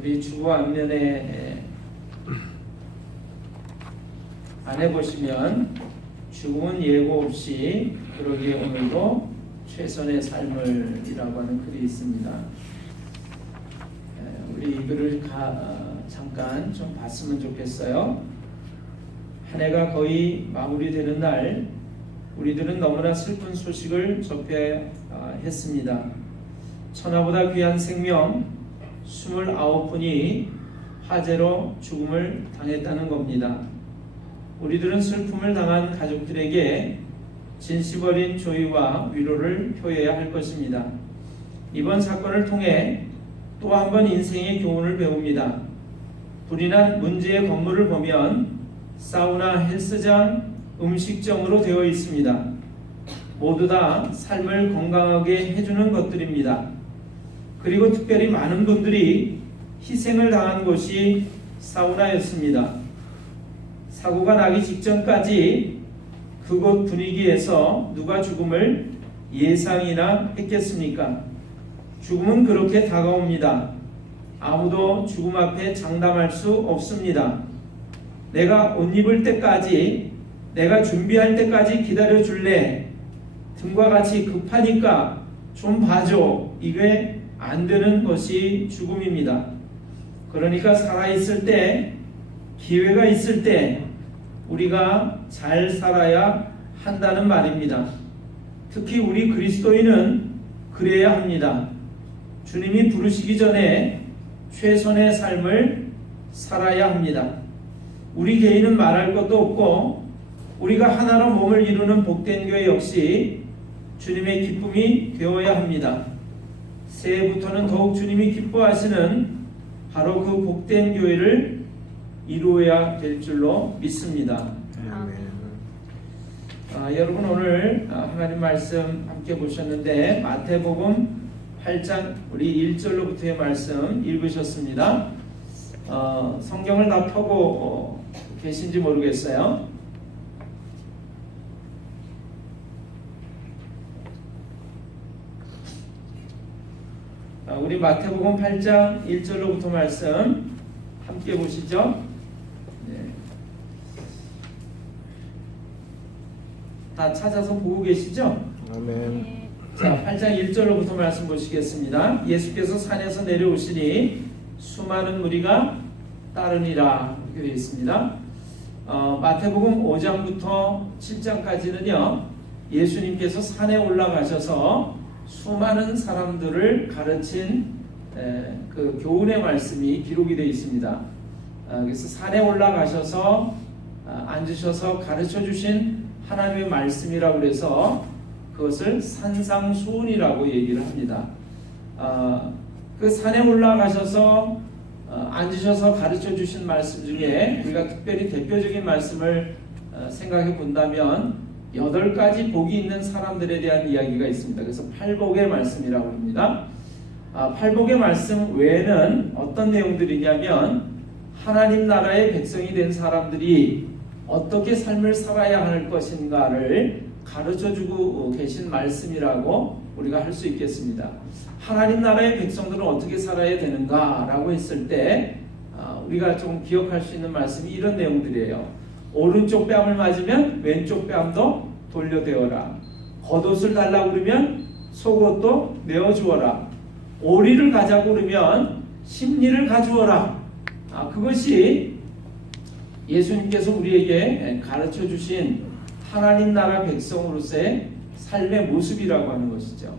우리 주보 앞면에 안에 보시면 죽음은 예고 없이 그러기에 오늘도 최선의 삶을 이라고 하는 글이 있습니다. 우리 이 글을 잠깐 좀 봤으면 좋겠어요. 한 해가 거의 마무리되는 날 우리들은 너무나 슬픈 소식을 접해야 했습니다. 천하보다 귀한 생명 29분이 화재로 죽음을 당했다는 겁니다. 우리들은 슬픔을 당한 가족들에게 진심 어린 조의와 위로를 표해야 할 것입니다. 이번 사건을 통해 또 한 번 인생의 교훈을 배웁니다. 불이 난 문제의 건물을 보면 사우나, 헬스장, 음식점으로 되어 있습니다. 모두 다 삶을 건강하게 해주는 것들입니다. 그리고 특별히 많은 분들이 희생을 당한 곳이 사우나였습니다. 사고가 나기 직전까지 그곳 분위기에서 누가 죽음을 예상이나 했겠습니까? 죽음은 그렇게 다가옵니다. 아무도 죽음 앞에 장담할 수 없습니다. 내가 옷 입을 때까지, 내가 준비할 때까지 기다려 줄래? 등과 같이 급하니까 좀 봐줘. 이게 안 되는 것이 죽음입니다. 그러니까 살아있을 때, 기회가 있을 때 우리가 잘 살아야 한다는 말입니다. 특히 우리 그리스도인은 그래야 합니다. 주님이 부르시기 전에 최선의 삶을 살아야 합니다. 우리 개인은 말할 것도 없고 우리가 하나로 몸을 이루는 복된 교회 역시 주님의 기쁨이 되어야 합니다. 새해부터는 더욱 주님이 기뻐하시는 바로 그 복된 교회를 이루어야 될 줄로 믿습니다. 여러분 오늘 하나님 말씀 함께 보셨는데 마태복음 8장 우리 1절로부터의 말씀 읽으셨습니다. 성경을 다 펴고 계신지 모르겠어요. 우리 마태복음 8장 1절로부터 말씀 함께 보시죠. 네. 다 찾아서 보고 계시죠? 아멘. 자, 8장 1절로부터 말씀 보시겠습니다. 예수께서 산에서 내려오시니 수많은 무리가 따르니라 이렇게 되어 있습니다. 마태복음 5장부터 7장까지는요 예수님께서 산에 올라가셔서 수많은 사람들을 가르친 그 교훈의 말씀이 기록이 되어 있습니다. 그래서 산에 올라가셔서 앉으셔서 가르쳐 주신 하나님의 말씀이라고 그래서 그것을 산상수훈이라고 얘기를 합니다. 그 산에 올라가셔서 앉으셔서 가르쳐 주신 말씀 중에 우리가 특별히 대표적인 말씀을 생각해 본다면 8가지 복이 있는 사람들에 대한 이야기가 있습니다. 그래서 팔복의 말씀이라고 합니다. 팔복의 말씀 외에는 어떤 내용들이냐면 하나님 나라의 백성이 된 사람들이 어떻게 삶을 살아야 할 것인가를 가르쳐주고 계신 말씀이라고 우리가 할 수 있겠습니다. 하나님 나라의 백성들은 어떻게 살아야 되는가라고 했을 때 우리가 좀 기억할 수 있는 말씀이 이런 내용들이에요. 오른쪽 뺨을 맞으면 왼쪽 뺨도 돌려대어라. 겉옷을 달라고 그러면 속옷도 내어주어라. 오리를 가자고 그러면 심리를 가주어라. 그것이 예수님께서 우리에게 가르쳐 주신 하나님 나라 백성으로서의 삶의 모습이라고 하는 것이죠.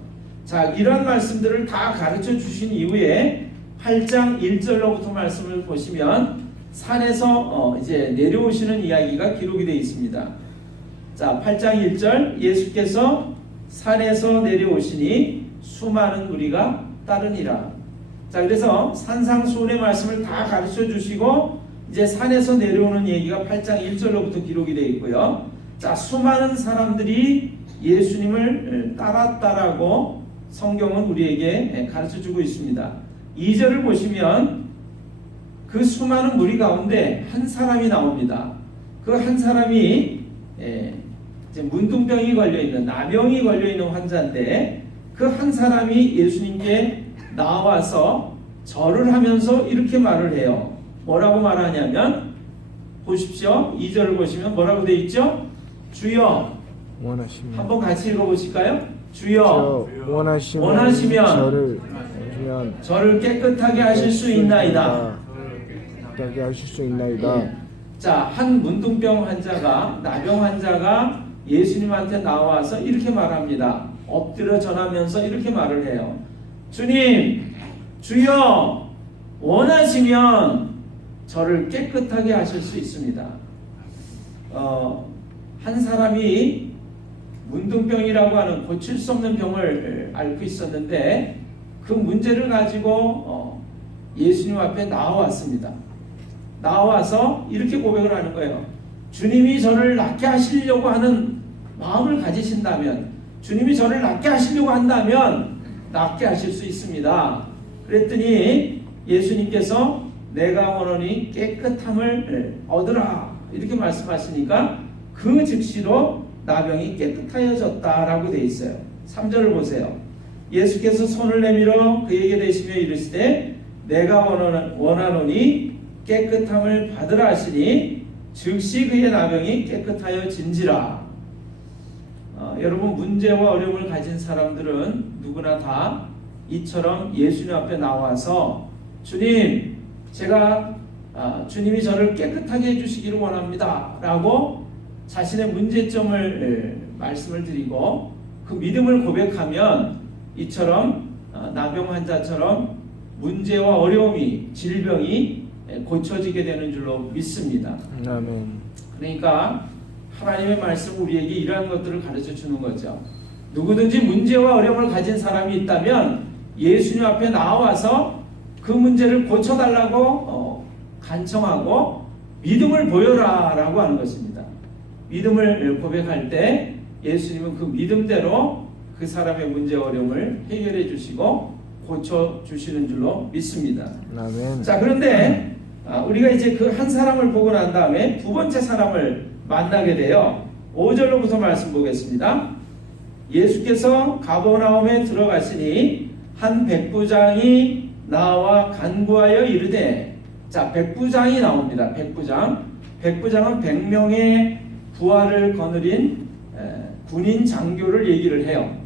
자, 이런 말씀들을 다 가르쳐 주신 이후에 8장 1절로부터 말씀을 보시면 산에서 이제 내려오시는 이야기가 기록이 되어 있습니다. 자, 8장 1절 예수께서 산에서 내려오시니 수많은 무리가 따르니라. 자, 그래서 산상수훈의 말씀을 다 가르쳐 주시고 이제 산에서 내려오는 얘기가 8장 1절로부터 기록이 되어 있고요. 자, 수많은 사람들이 예수님을 따랐다라고 성경은 우리에게 가르쳐주고 있습니다. 2절을 보시면 그 수많은 무리 가운데 한 사람이 나옵니다. 그 한 사람이 이제 문둥병이 걸려있는, 나병이 걸려있는 환자인데 그 한 사람이 예수님께 나와서 절을 하면서 이렇게 말을 해요. 뭐라고 말하냐면 보십시오. 2절을 보시면 뭐라고 되어 있죠? 주여. 원하시면 한번 같이 읽어보실까요? 주여 원하시면 저를 깨끗하게 하실 수 있나이다. 깨끗하게 하실 수 있나이다. 예. 자, 한 문둥병 환자가, 나병 환자가 예수님한테 나와서 이렇게 말합니다. 엎드려 전하면서 이렇게 말을 해요. 주님, 주여, 원하시면 저를 깨끗하게 하실 수 있습니다. 한 사람이 문둥병이라고 하는 고칠 수 없는 병을 앓고 있었는데 그 문제를 가지고 예수님 앞에 나와왔습니다. 나와서 이렇게 고백을 하는 거예요. 주님이 저를 낫게 하시려고 하는 마음을 가지신다면, 주님이 저를 낫게 하시려고 한다면 낫게 하실 수 있습니다. 그랬더니 예수님께서 내가 원하니 깨끗함을 얻으라 이렇게 말씀하시니까 그 즉시로 나병이 깨끗하여졌다라고 되어 있어요. 3절을 보세요. 예수께서 손을 내밀어 그에게 대시며 이르시되 내가 원하노니 깨끗함을 받으라 하시니 즉시 그의 나병이 깨끗하여진지라. 여러분, 문제와 어려움을 가진 사람들은 누구나 다 이처럼 예수님 앞에 나와서 주님, 제가 주님이 저를 깨끗하게 해주시기를 원합니다 라고 자신의 문제점을 말씀을 드리고 그 믿음을 고백하면 이처럼 나병 환자처럼 문제와 어려움이, 질병이 고쳐지게 되는 줄로 믿습니다. 아멘. 그러니까 하나님의 말씀 우리에게 이러한 것들을 가르쳐 주는 거죠. 누구든지 문제와 어려움을 가진 사람이 있다면 예수님 앞에 나와서 그 문제를 고쳐달라고 간청하고 믿음을 보여라 라고 하는 것입니다. 믿음을 고백할 때 예수님은 그 믿음대로 그 사람의 문제와 어려움을 해결해 주시고 고쳐주시는 줄로 믿습니다. 아멘. 자, 그런데 우리가 이제 그 한 사람을 보고 난 다음에 두 번째 사람을 만나게 돼요. 5절로부터 말씀 보겠습니다. 예수께서 가버나움에 들어가시니 한 백부장이 나와 간구하여 이르되, 자, 백부장이 나옵니다. 백부장은 100명의 부하를 거느린 군인 장교를 얘기를 해요.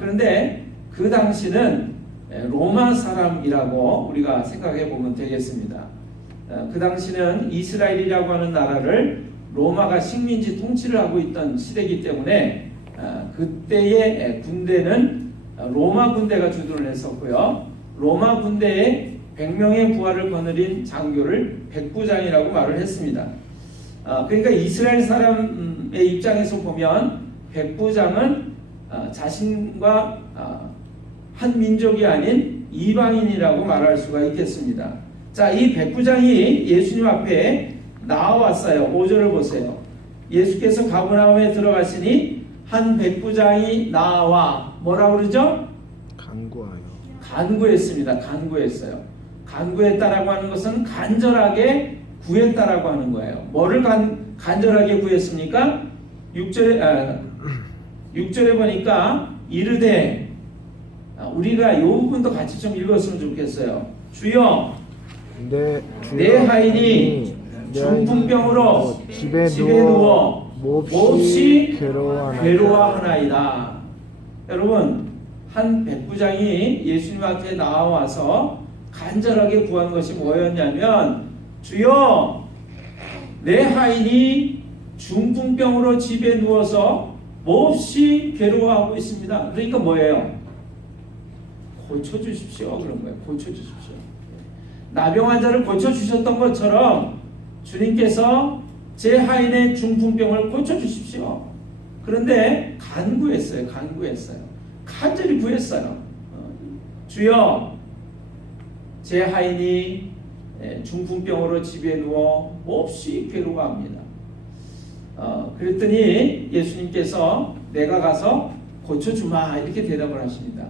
그런데 그 당시는 로마 사람이라고 우리가 생각해 보면 되겠습니다. 그 당시는 이스라엘이라고 하는 나라를 로마가 식민지 통치를 하고 있던 시대이기 때문에 그때의 군대는 로마 군대가 주둔을 했었고요. 로마 군대에 100명의 부하를 거느린 장교를 백부장이라고 말을 했습니다. 그러니까 이스라엘 사람의 입장에서 보면 백부장은 자신과 한 민족이 아닌 이방인이라고 말할 수가 있겠습니다. 자, 이 백부장이 예수님 앞에 나왔어요. 5절을 보세요. 예수께서 가버나움에 들어가시니 한 백부장이 나와 뭐라고 그러죠? 간구했습니다. 간구했어요. 간구했다라고 하는 것은 간절하게 구했다라고 하는 거예요. 뭐를 간절하게 구했습니까? 6절에 보니까 이르되, 우리가 이 부분도 같이 좀 읽었으면 좋겠어요. 주여, 내 하인이 중풍병으로 집에 누워 몹시 괴로워하나이다. 여러분, 한 백부장이 예수님 앞에 나와서 간절하게 구한 것이 뭐였냐면, 주여, 내 하인이 중풍병으로 집에 누워서 몹시 괴로워하고 있습니다. 그러니까 뭐예요? 고쳐주십시오 그런 거예요. 고쳐주십시오. 나병 환자를 고쳐주셨던 것처럼 주님께서 제 하인의 중풍병을 고쳐주십시오. 그런데 간구했어요. 간절히 구했어요. 주여, 제 하인이 중풍병으로 집에 누워 몹시 괴로워합니다. 그랬더니 예수님께서 내가 가서 고쳐주마 이렇게 대답을 하십니다.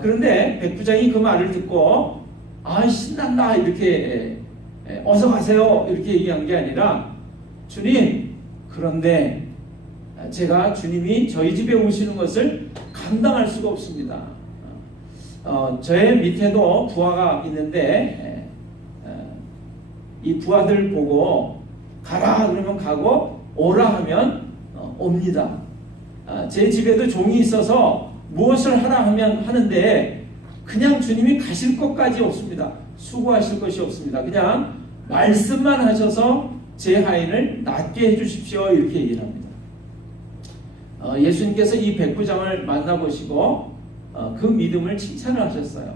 그런데 백부장이 그 말을 듣고 신난다 이렇게 어서 가세요 이렇게 얘기한 게 아니라, 주님, 그런데 제가 주님이 저희 집에 오시는 것을 감당할 수가 없습니다. 저의 밑에도 부하가 있는데 이 부하들 보고 가라 그러면 가고 오라 하면 옵니다. 제 집에도 종이 있어서 무엇을 하라 하면 하는데 그냥 주님이 가실 것까지 없습니다. 수고하실 것이 없습니다. 그냥 말씀만 하셔서 제 하인을 낫게 해주십시오 이렇게 얘기를 합니다. 예수님께서 이 백부장을 만나보시고 그 믿음을 칭찬을 하셨어요.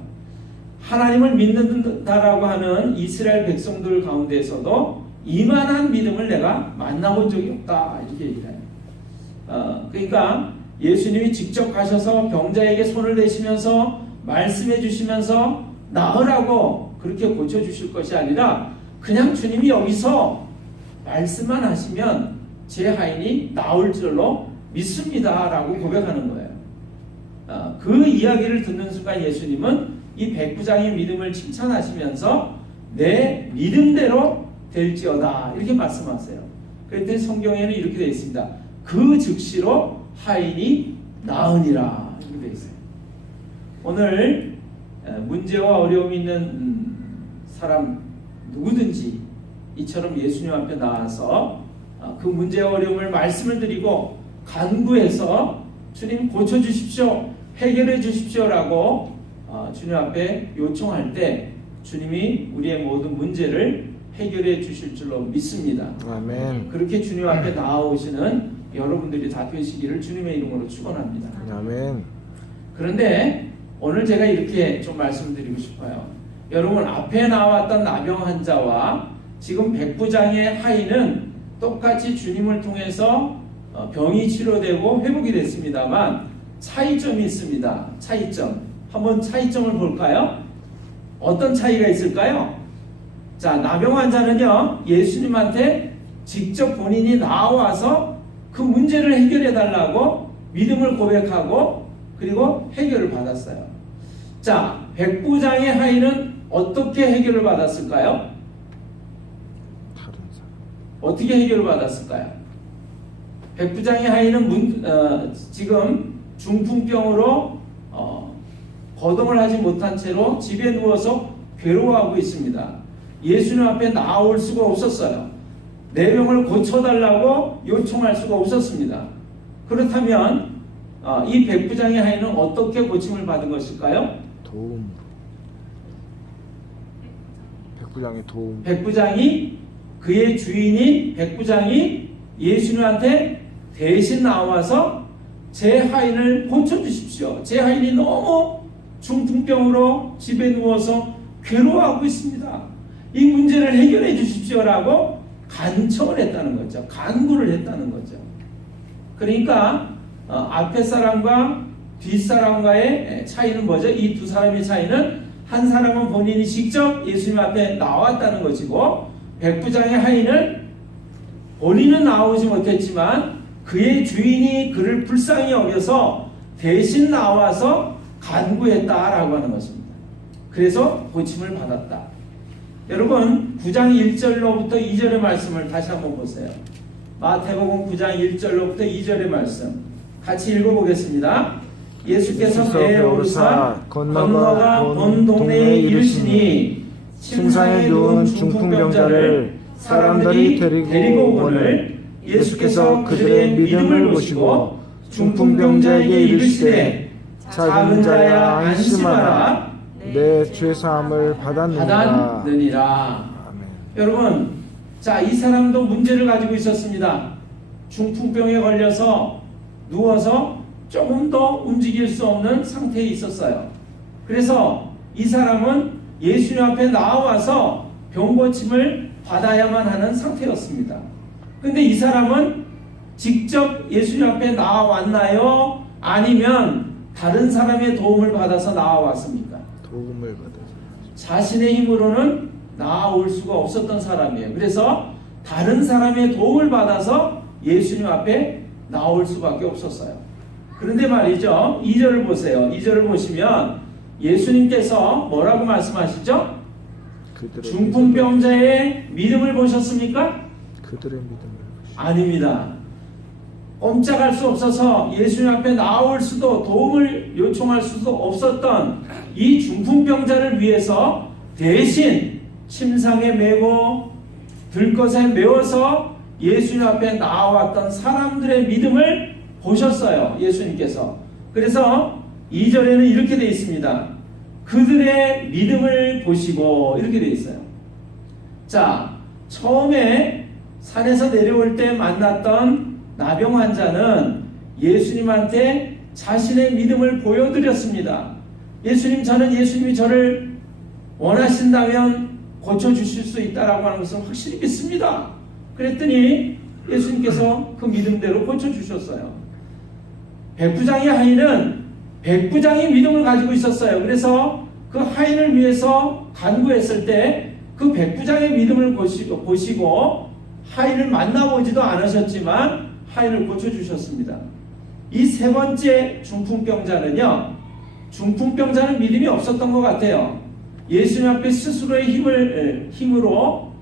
하나님을 믿는다라고 하는 이스라엘 백성들 가운데에서도 이만한 믿음을 내가 만나본 적이 없다 이렇게 얘기를 해요. 그러니까 예수님이 직접 가셔서 병자에게 손을 대시면서 말씀해 주시면서 나으라고 그렇게 고쳐주실 것이 아니라 그냥 주님이 여기서 말씀만 하시면 제 하인이 나을 줄로 믿습니다 라고 고백하는 거예요. 그 이야기를 듣는 순간 예수님은 이 백부장의 믿음을 칭찬하시면서 내 믿음대로 될지어다 이렇게 말씀하세요. 그랬더니 성경에는 이렇게 되어 있습니다. 그 즉시로 하인이 나으니라 이렇게 되어 있어요. 오늘 문제와 어려움이 있는 사람 누구든지 이처럼 예수님 앞에 나와서 그 문제와 어려움을 말씀을 드리고 간구해서 주님 고쳐주십시오, 해결해 주십시오라고 주님 앞에 요청할 때 주님이 우리의 모든 문제를 해결해 주실 줄로 믿습니다. 아멘. 그렇게 주님 앞에 나아오시는 여러분들이 다 되시기를 주님의 이름으로 축원합니다. 아멘. 그런데 오늘 제가 이렇게 좀 말씀드리고 싶어요. 여러분 앞에 나왔던 나병 환자와 지금 백부장의 하인은 똑같이 주님을 통해서 병이 치료되고 회복이 됐습니다만 차이점이 있습니다. 차이점. 한번 차이점을 볼까요? 어떤 차이가 있을까요? 자, 나병 환자는요 예수님한테 직접 본인이 나와서 그 문제를 해결해 달라고 믿음을 고백하고 그리고 해결을 받았어요. 자, 백부장의 하인은 어떻게 해결을 받았을까요? 다른 사람. 어떻게 해결을 받았을까요? 백부장의 하인은 지금 중풍병으로 거동을 하지 못한 채로 집에 누워서 괴로워하고 있습니다. 예수님 앞에 나올 수가 없었어요. 내 병을 고쳐달라고 요청할 수가 없었습니다. 그렇다면 이 백부장의 하인은 어떻게 고침을 받은 것일까요? 도움. 백부장의 도움. 백부장이 그의 주인인 백부장이 예수님한테 대신 나와서 제 하인을 고쳐주십시오. 제 하인이 너무 중풍병으로 집에 누워서 괴로워하고 있습니다. 이 문제를 해결해 주십시오라고 간청을 했다는 거죠. 간구를 했다는 거죠. 그러니까 앞에 사람과 뒷 사람과의 차이는 뭐죠? 이 두 사람의 차이는 한 사람은 본인이 직접 예수님 앞에 나왔다는 것이고 백부장의 하인은 본인은 나오지 못했지만 그의 주인이 그를 불쌍히 여겨서 대신 나와서 간구했다라고 하는 것입니다. 그래서 고침을 받았다. 여러분 9장 1절로부터 2절의 말씀을 다시 한번 보세요. 마태복음 9장 1절로부터 2절의 말씀 같이 읽어보겠습니다. 예수께서 배에 오르사 건너가 온 동네에 이르시니 침상에 누운 중풍병자를 사람들이 데리고 오거늘 예수께서 그들의 믿음을 보시고 중풍병자에게 이르시되 작은 자야 안심하라 내 죄사함을 받았느니라. 아멘. 여러분, 자, 이 사람도 문제를 가지고 있었습니다. 중풍병에 걸려서 누워서 조금 더 움직일 수 없는 상태에 있었어요. 그래서 이 사람은 예수님 앞에 나와서 병고침을 받아야만 하는 상태였습니다. 근데 이 사람은 직접 예수님 앞에 나왔나요? 아니면 다른 사람의 도움을 받아서 나와왔습니까? 도움을 받아서. 자신의 힘으로는 나아올 수가 없었던 사람이에요. 그래서 다른 사람의 도움을 받아서 예수님 앞에 나올 수밖에 없었어요. 그런데 말이죠. 2절을 보세요. 2절을 보시면 예수님께서 뭐라고 말씀하시죠? 중풍병자의 믿음을 보셨습니까? 그들의 믿음을 보시고. 아닙니다. 꼼짝할 수 없어서 예수님 앞에 나올 수도 도움을 요청할 수도 없었던 이 중풍병자를 위해서 대신 침상에 메고 들것에 메워서 예수님 앞에 나왔던 사람들의 믿음을 보셨어요. 예수님께서. 그래서 2절에는 이렇게 되어 있습니다. 그들의 믿음을 보시고 이렇게 되어 있어요. 자, 처음에 산에서 내려올 때 만났던 나병 환자는 예수님한테 자신의 믿음을 보여드렸습니다. 예수님, 저는 예수님이 저를 원하신다면 고쳐주실 수 있다라고 하는 것을 확실히 믿습니다. 그랬더니 예수님께서 그 믿음대로 고쳐주셨어요. 백부장의 하인은 백부장의 믿음을 가지고 있었어요. 그래서 그 하인을 위해서 간구했을 때 그 백부장의 믿음을 보시고 하인을 만나보지도 않으셨지만 하인을 고쳐주셨습니다. 이 세 번째 중풍병자는요, 중풍병자는 믿음이 없었던 것 같아요. 예수님 앞에 스스로의 힘으로,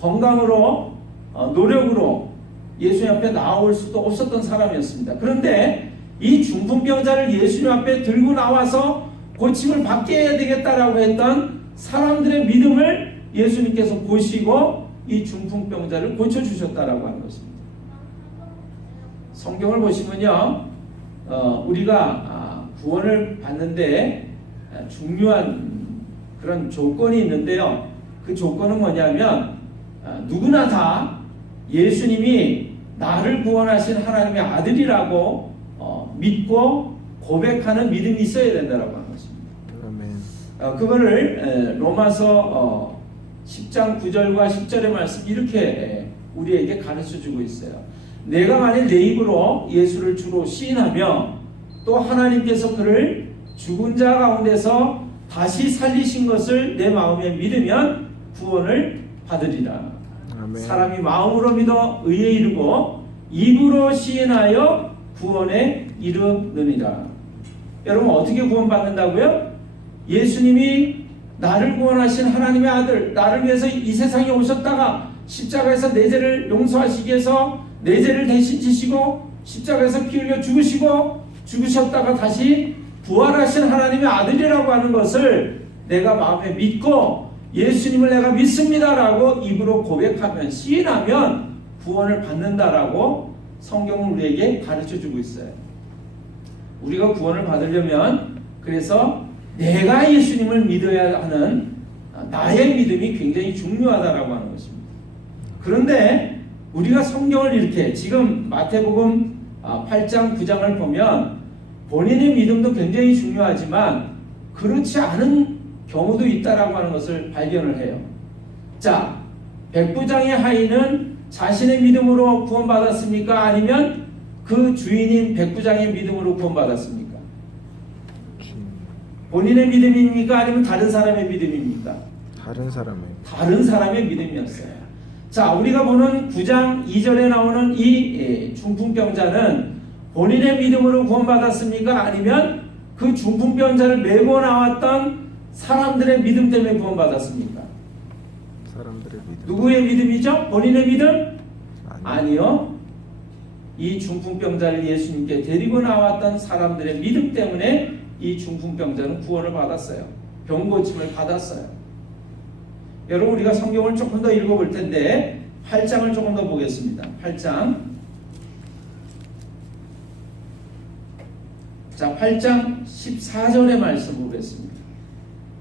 건강으로, 노력으로 예수님 앞에 나올 수도 없었던 사람이었습니다. 그런데 이 중풍병자를 예수님 앞에 들고 나와서 고침을 받게 해야 되겠다라고 했던 사람들의 믿음을 예수님께서 보시고 이 중풍병자를 고쳐주셨다라고 하는 것입니다. 성경을 보시면요, 우리가 구원을 받는데 중요한 그런 조건이 있는데요. 그 조건은 뭐냐면 누구나 다 예수님이 나를 구원하신 하나님의 아들이라고 믿고 고백하는 믿음이 있어야 된다라고 하는 것입니다. 아멘. 그거를 로마서 10장 9절과 10절의 말씀 이렇게 우리에게 가르쳐주고 있어요. 내가 만일 내 입으로 예수를 주로 시인하며 또 하나님께서 그를 죽은 자 가운데서 다시 살리신 것을 내 마음에 믿으면 구원을 받으리라. 아멘. 사람이 마음으로 믿어 의에 이르고 입으로 시인하여 구원에 이르느니라. 여러분, 어떻게 구원받는다고요? 예수님이 나를 구원하신 하나님의 아들, 나를 위해서 이 세상에 오셨다가 십자가에서 내 죄를 용서하시기 위해서 내 죄를 대신 지시고 십자가에서 피 흘려 죽으셨다가 다시 부활하신 하나님의 아들이라고 하는 것을 내가 마음에 믿고 예수님을 내가 믿습니다라고 입으로 고백하면, 시인하면 구원을 받는다라고 성경은 우리에게 가르쳐주고 있어요. 우리가 구원을 받으려면 그래서 내가 예수님을 믿어야 하는 나의 믿음이 굉장히 중요하다라고 하는 것입니다. 그런데 우리가 성경을 이렇게 지금 마태복음 8장 9장을 보면 본인의 믿음도 굉장히 중요하지만 그렇지 않은 경우도 있다라고 하는 것을 발견을 해요. 자, 백부장의 하인은 자신의 믿음으로 구원받았습니까? 아니면 그 주인인 백부장의 믿음으로 구원받았습니까? 본인의 믿음입니까? 아니면 다른 사람의 믿음입니까? 다른 사람의 믿음이었어요. 자, 우리가 보는 9장 2절에 나오는 이 중풍병자는 본인의 믿음으로 구원받았습니까? 아니면 그 중풍병자를 메고 나왔던 사람들의 믿음 때문에 구원받았습니까? 사람들의 믿음. 누구의 믿음이죠? 본인의 믿음? 아니요. 이 중풍병자를 예수님께 데리고 나왔던 사람들의 믿음 때문에 이 중풍병자는 구원을 받았어요. 병고침을 받았어요. 여러분, 우리가 성경을 조금 더 읽어볼 텐데 8장을 조금 더 보겠습니다. 8장. 자, 8장 14절의 말씀 보겠습니다.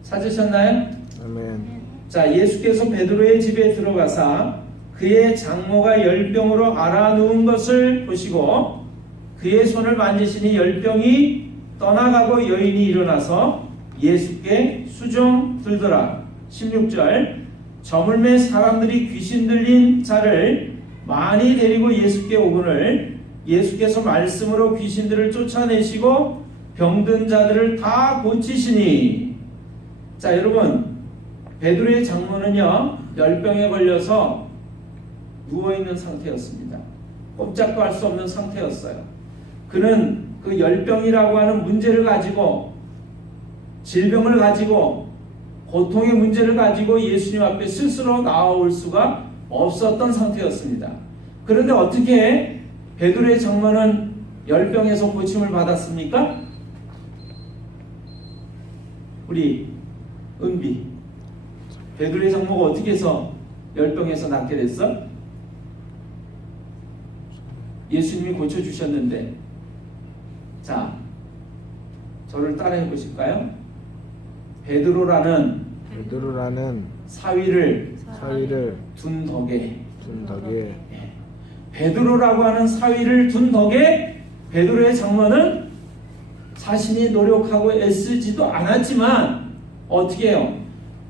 찾으셨나요? 아멘. 자, 예수께서 베드로의 집에 들어가사 그의 장모가 열병으로 앓아누운 것을 보시고 그의 손을 만지시니 열병이 떠나가고 여인이 일어나서 예수께 수종 들더라. 16절. 저물매 사람들이 귀신 들린 자를 많이 데리고 예수께 오거늘 예수께서 말씀으로 귀신들을 쫓아내시고 병든 자들을 다 고치시니. 자, 여러분, 베드로의 장모는요 열병에 걸려서 누워있는 상태였습니다. 꼼짝도 할 수 없는 상태였어요. 그는 그 열병이라고 하는 문제를 가지고, 질병을 가지고, 고통의 문제를 가지고 예수님 앞에 스스로 나올 수가 없었던 상태였습니다. 그런데 어떻게 베드로의 장모는 열병에서 고침을 받았습니까? 우리 은비 베드로의 장모가 어떻게 해서 열병에서 낫게 됐어? 예수님이 고쳐주셨는데. 자, 저를 따라해 보실까요? 베드로라는 사위를 둔 덕에 베드로라고 하는 사위를 둔 덕에 베드로의 장모는 자신이 노력하고 애쓰지도 않았지만 어떻게 해요?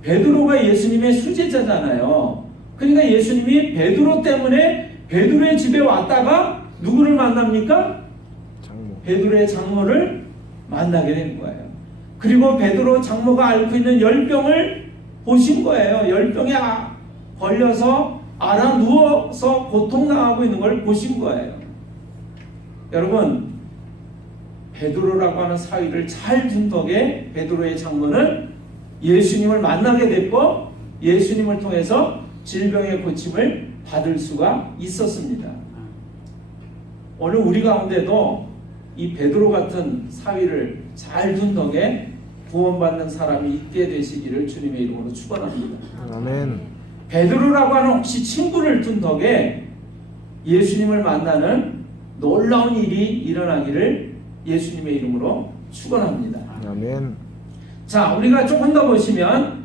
베드로가 예수님의 수제자잖아요. 그러니까 예수님이 베드로 때문에 베드로의 집에 왔다가 누구를 만납니까? 베드로의 장모를 만나게 된 거예요. 그리고 베드로 장모가 앓고 있는 열병을 보신 거예요. 열병에 걸려서 알아 누워서 고통당하고 있는 걸 보신 거예요. 여러분, 베드로라고 하는 사위를 잘 둔 덕에 베드로의 장모는 예수님을 만나게 됐고 예수님을 통해서 질병의 고침을 받을 수가 있었습니다. 오늘 우리 가운데도 이 베드로 같은 사위를 잘 둔 덕에 구원받는 사람이 있게 되시기를 주님의 이름으로 축원합니다. 아멘. 베드로라고 하는 혹시 친구를 둔 덕에 예수님을 만나는 놀라운 일이 일어나기를 예수님의 이름으로 축원합니다. 아멘. 자, 우리가 조금 더 보시면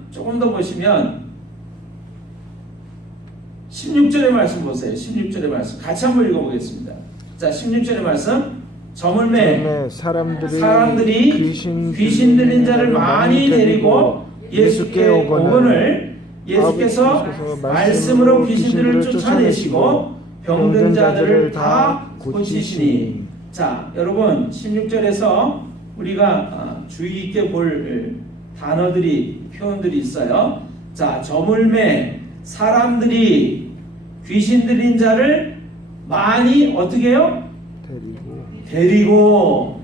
16절의 말씀 보세요. 16절의 말씀 같이 한번 읽어보겠습니다. 자, 16절의 말씀. 저물매 사람들이 귀신 들린 자를 많이 데리고 예수께 오거늘 예수께서 말씀으로 귀신들을 쫓아내시고 병든 자들을 다 고치시니. 자, 여러분 16절에서 우리가 주의 깊게 볼 단어들이 표현들이 있어요. 자, 저물매 사람들이 귀신 들린 자를 많이 어떻게 해요? 데리고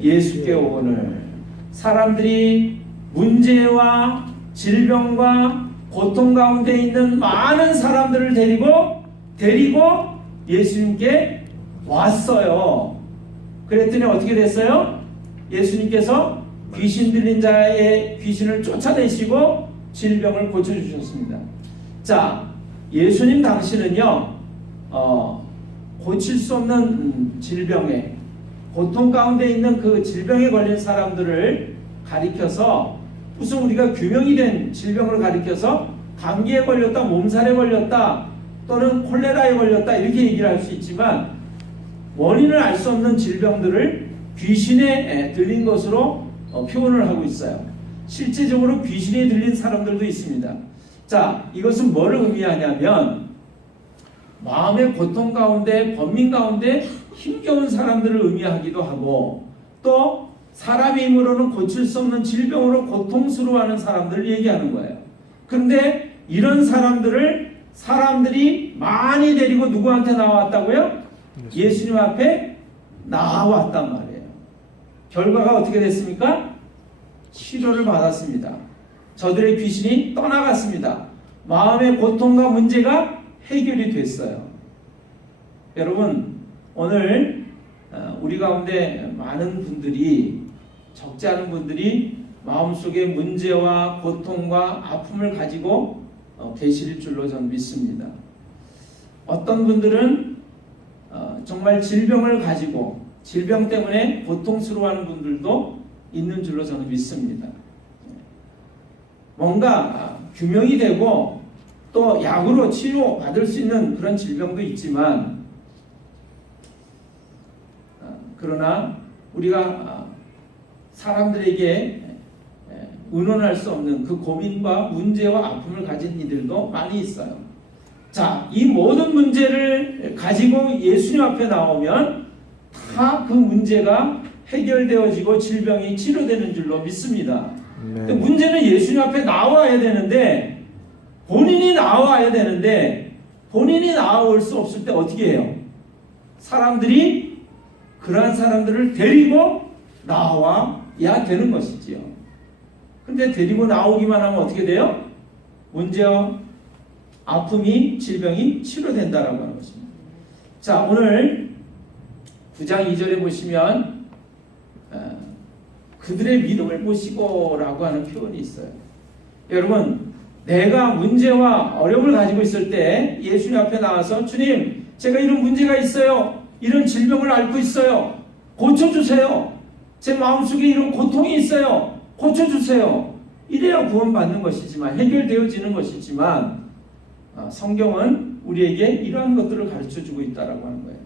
예수께 오거늘. 사람들이 문제와 질병과 고통 가운데 있는 많은 사람들을 데리고 예수님께 왔어요. 그랬더니 어떻게 됐어요? 예수님께서 귀신 들린 자의 귀신을 쫓아내시고 질병을 고쳐주셨습니다. 자, 예수님 당시는요 고칠 수 없는 질병에 고통 가운데 있는 그 질병에 걸린 사람들을 가리켜서 무슨 우리가 규명이 된 질병을 가리켜서 감기에 걸렸다, 몸살에 걸렸다, 또는 콜레라에 걸렸다 이렇게 얘기를 할 수 있지만 원인을 알 수 없는 질병들을 귀신에 들린 것으로 표현을 하고 있어요. 실제적으로 귀신에 들린 사람들도 있습니다. 자, 이것은 뭐를 의미하냐면 마음의 고통 가운데 번민 가운데 힘겨운 사람들을 의미하기도 하고 또 사람의 힘으로는 고칠 수 없는 질병으로 고통스러워하는 사람들을 얘기하는 거예요. 그런데 이런 사람들이 많이 데리고 누구한테 나왔다고요? 예수님 앞에 나왔단 말이에요. 결과가 어떻게 됐습니까? 치료를 받았습니다. 저들의 귀신이 떠나갔습니다. 마음의 고통과 문제가 해결이 됐어요. 여러분, 오늘 우리 가운데 많은 분들이, 적지 않은 분들이 마음속에 문제와 고통과 아픔을 가지고 계실 줄로 저는 믿습니다. 어떤 분들은 정말 질병을 가지고 질병 때문에 고통스러워하는 분들도 있는 줄로 저는 믿습니다. 뭔가 규명이 되고 또 약으로 치료받을 수 있는 그런 질병도 있지만 그러나 우리가 사람들에게 의논할 수 없는 그 고민과 문제와 아픔을 가진 이들도 많이 있어요. 자, 이 모든 문제를 가지고 예수님 앞에 나오면 다 그 문제가 해결되어지고 질병이 치료되는 줄로 믿습니다. 근데 문제는 예수님 앞에 나와야 되는데 본인이 나와야 되는데 본인이 나올 수 없을 때 어떻게 해요? 사람들이 그러한 사람들을 데리고 나와야 되는 것이지요. 근데 데리고 나오기만 하면 어떻게 돼요? 문제와 아픔이 질병이 치료된다라고 하는 것입니다. 자, 오늘 9장 2절에 보시면 그들의 믿음을 보시고 라고 하는 표현이 있어요. 여러분, 내가 문제와 어려움을 가지고 있을 때 예수님 앞에 나와서 주님, 제가 이런 문제가 있어요. 이런 질병을 앓고 있어요. 고쳐주세요. 제 마음속에 이런 고통이 있어요. 고쳐주세요. 이래야 구원받는 것이지만, 해결되어지는 것이지만, 성경은 우리에게 이러한 것들을 가르쳐주고 있다라고 하는 거예요.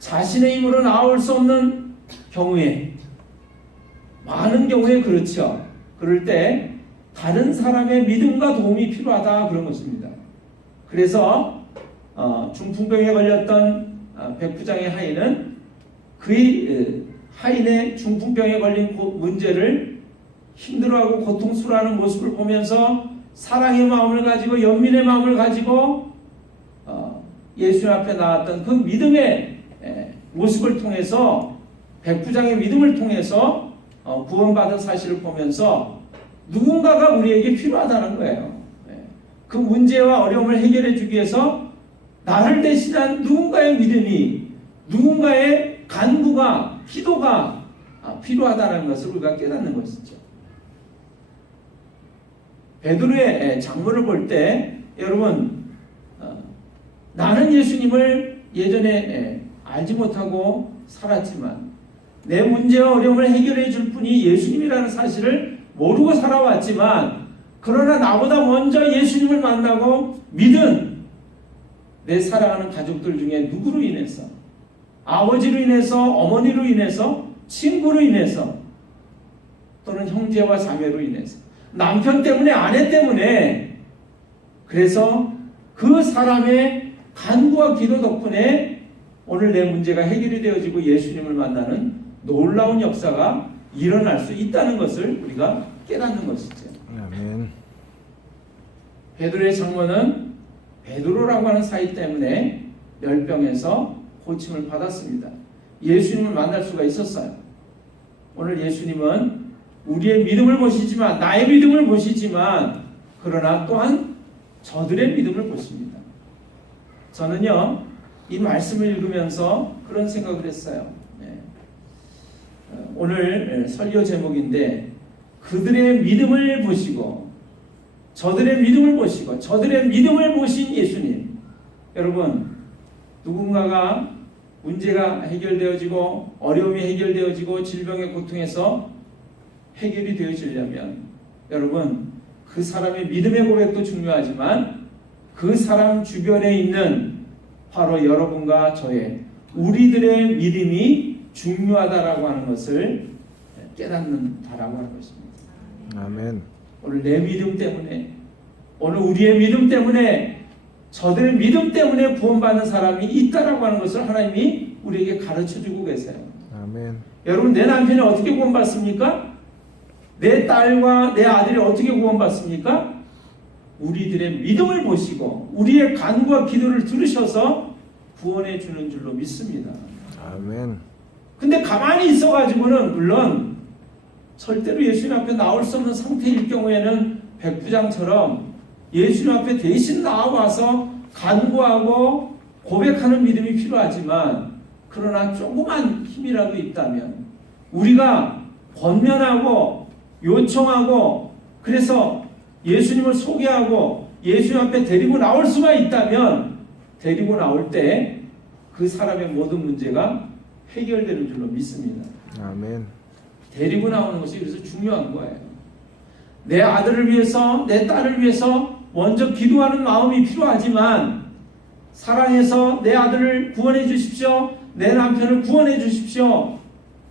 자신의 힘으로 나올 수 없는 경우에, 많은 경우에 그렇죠. 그럴 때 다른 사람의 믿음과 도움이 필요하다 그런 것입니다. 그래서 중풍병에 걸렸던 백부장의 하인은 그 하인의 중풍병에 걸린 문제를 힘들어하고 고통스러워하는 모습을 보면서 사랑의 마음을 가지고 연민의 마음을 가지고 예수님 앞에 나왔던 그 믿음의 모습을 통해서 백부장의 믿음을 통해서 구원받은 사실을 보면서 누군가가 우리에게 필요하다는 거예요. 그 문제와 어려움을 해결해 주기 위해서 나를 대신한 누군가의 믿음이, 누군가의 간구가, 기도가 필요하다는 것을 우리가 깨닫는 것이죠. 베드로의 장모를 볼 때 여러분, 나는 예수님을 예전에 알지 못하고 살았지만 내 문제와 어려움을 해결해 줄 분이 예수님이라는 사실을 모르고 살아왔지만, 그러나 나보다 먼저 예수님을 만나고 믿은 내 사랑하는 가족들 중에 누구로 인해서, 아버지로 인해서, 어머니로 인해서, 친구로 인해서, 또는 형제와 자매로 인해서, 남편 때문에, 아내 때문에, 그래서 그 사람의 간구와 기도 덕분에 오늘 내 문제가 해결이 되어지고 예수님을 만나는 놀라운 역사가 일어날 수 있다는 것을 우리가 깨닫는 것이죠. 아멘. 베드로의 장모는 베드로라고 하는 사이 때문에 열병에서 고침을 받았습니다. 예수님을 만날 수가 있었어요. 오늘 예수님은 우리의 믿음을 보시지만, 나의 믿음을 보시지만, 그러나 또한 저들의 믿음을 보십니다. 저는요, 이 말씀을 읽으면서 그런 생각을 했어요. 오늘 설교 제목인데, 그들의 믿음을 보시고 저들의 믿음을 보시고 저들의 믿음을 보신 예수님. 여러분, 누군가가 문제가 해결되어지고 어려움이 해결되어지고 질병의 고통에서 해결이 되어지려면 여러분, 그 사람의 믿음의 고백도 중요하지만 그 사람 주변에 있는 바로 여러분과 저의, 우리들의 믿음이 중요하다라고 하는 것을 깨닫는다라고 하는 것입니다. 아멘. 오늘 내 믿음 때문에, 오늘 우리의 믿음 때문에, 저들의 믿음 때문에 구원받는 사람이 있다라고 하는 것을 하나님이 우리에게 가르쳐주고 계세요. 아멘. 여러분, 내 남편이 어떻게 구원받습니까? 내 딸과 내 아들이 어떻게 구원받습니까? 우리들의 믿음을 보시고 우리의 간구와 기도를 들으셔서 구원해 주는 줄로 믿습니다. 아멘. 근데 가만히 있어가지고는, 물론 절대로 예수님 앞에 나올 수 없는 상태일 경우에는 백부장처럼 예수님 앞에 대신 나와서 간구하고 고백하는 믿음이 필요하지만, 그러나 조그만 힘이라도 있다면, 우리가 권면하고 요청하고 그래서 예수님을 소개하고 예수님 앞에 데리고 나올 수가 있다면, 데리고 나올 때 그 사람의 모든 문제가 해결되는 줄로 믿습니다. 아멘. 데리고 나오는 것이 그래서 중요한 거예요. 내 아들을 위해서, 내 딸을 위해서 먼저 기도하는 마음이 필요하지만, 사랑해서 내 아들을 구원해 주십시오, 내 남편을 구원해 주십시오,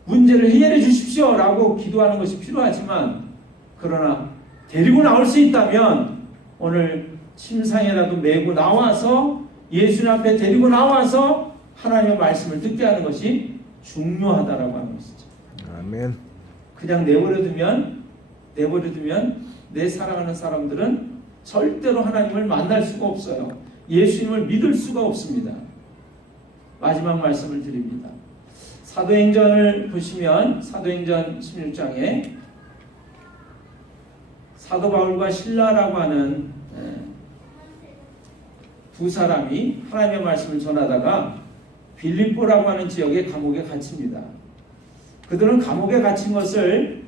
문제를 해결해 주십시오 라고 기도하는 것이 필요하지만, 그러나 데리고 나올 수 있다면 오늘 침상에라도 메고 나와서 예수님 앞에 데리고 나와서 하나님의 말씀을 듣게 하는 것이 중요하다라고 하는 것이죠. 아멘. 그냥 내버려두면 내 사랑하는 사람들은 절대로 하나님을 만날 수가 없어요. 예수님을 믿을 수가 없습니다. 마지막 말씀을 드립니다. 사도행전을 보시면 사도행전 16장에 사도 바울과 실라라고 하는 두 사람이 하나님의 말씀을 전하다가 빌립보라고 하는 지역의 감옥에 갇힙니다. 그들은 감옥에 갇힌 것을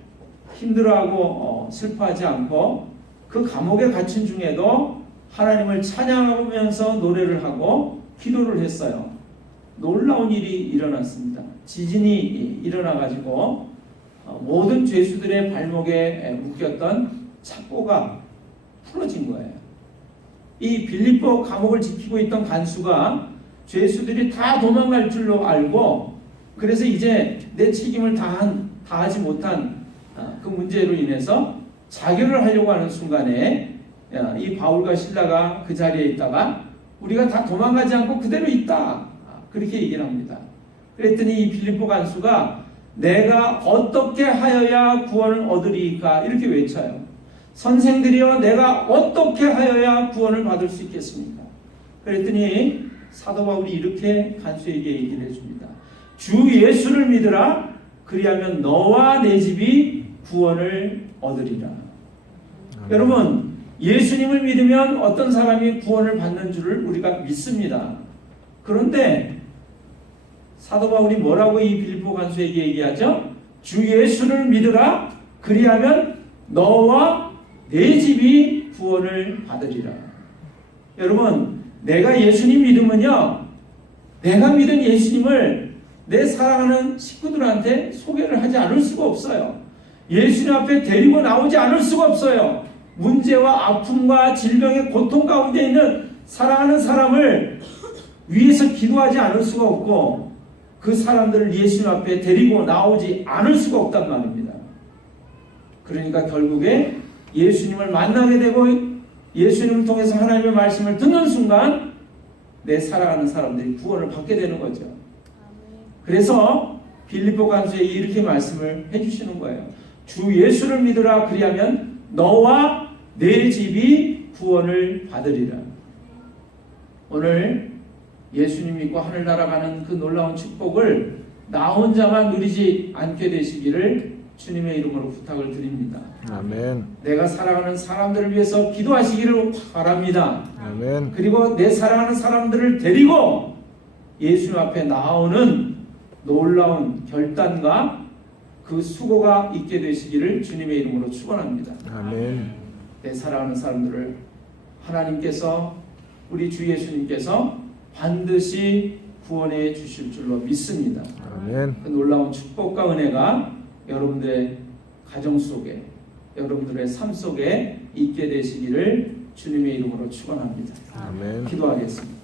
힘들어하고 슬퍼하지 않고 그 감옥에 갇힌 중에도 하나님을 찬양하면서 노래를 하고 기도를 했어요. 놀라운 일이 일어났습니다. 지진이 일어나가지고 모든 죄수들의 발목에 묶였던 착고가 풀어진 거예요. 이 빌립보 감옥을 지키고 있던 간수가 죄수들이 다 도망갈 줄로 알고, 그래서 이제 내 책임을 다하지 못한 그 문제로 인해서 자결을 하려고 하는 순간에 이 바울과 실라가 그 자리에 있다가 우리가 다 도망가지 않고 그대로 있다, 그렇게 얘기를 합니다. 그랬더니 이 빌립보 간수가 내가 어떻게 하여야 구원을 얻으리까 이렇게 외쳐요. 선생들이여, 내가 어떻게 하여야 구원을 받을 수 있겠습니까? 그랬더니 사도 바울이 이렇게 간수에게 얘기를 해줍니다. 주 예수를 믿으라. 그리하면 너와 내 집이 구원을 얻으리라. 여러분, 예수님을 믿으면 어떤 사람이 구원을 받는 줄을 우리가 믿습니다. 그런데 사도 바울이 뭐라고 이 빌립보 간수에게 얘기하죠? 주 예수를 믿으라. 그리하면 너와 내 집이 구원을 받으리라. 여러분, 내가 예수님 믿으면요, 내가 믿은 예수님을 내 사랑하는 식구들한테 소개를 하지 않을 수가 없어요. 예수님 앞에 데리고 나오지 않을 수가 없어요. 문제와 아픔과 질병의 고통 가운데 있는 사랑하는 사람을 위해서 기도하지 않을 수가 없고, 그 사람들을 예수님 앞에 데리고 나오지 않을 수가 없단 말입니다. 그러니까 결국에 예수님을 만나게 되고 예수님을 통해서 하나님의 말씀을 듣는 순간 내 사랑하는 사람들이 구원을 받게 되는 거죠. 그래서 빌립보 간수에게 이렇게 말씀을 해주시는 거예요. 주 예수를 믿으라. 그리하면 너와 내 집이 구원을 받으리라. 오늘 예수님 믿고 하늘나라 가는 그 놀라운 축복을 나 혼자만 누리지 않게 되시기를 주님의 이름으로 부탁을 드립니다. 아멘. 내가 사랑하는 사람들을 위해서 기도하시기를 바랍니다. 아멘. 그리고 내 사랑하는 사람들을 데리고 예수님 앞에 나오는 놀라운 결단과 그 수고가 있게 되시기를 주님의 이름으로 축원합니다. 아멘. 내 사랑하는 사람들을 하나님께서, 우리 주 예수님께서 반드시 구원해 주실 줄로 믿습니다. 아멘. 그 놀라운 축복과 은혜가 여러분들의 가정 속에, 여러분들의 삶 속에 있게 되시기를 주님의 이름으로 축원합니다. 아멘. 기도하겠습니다.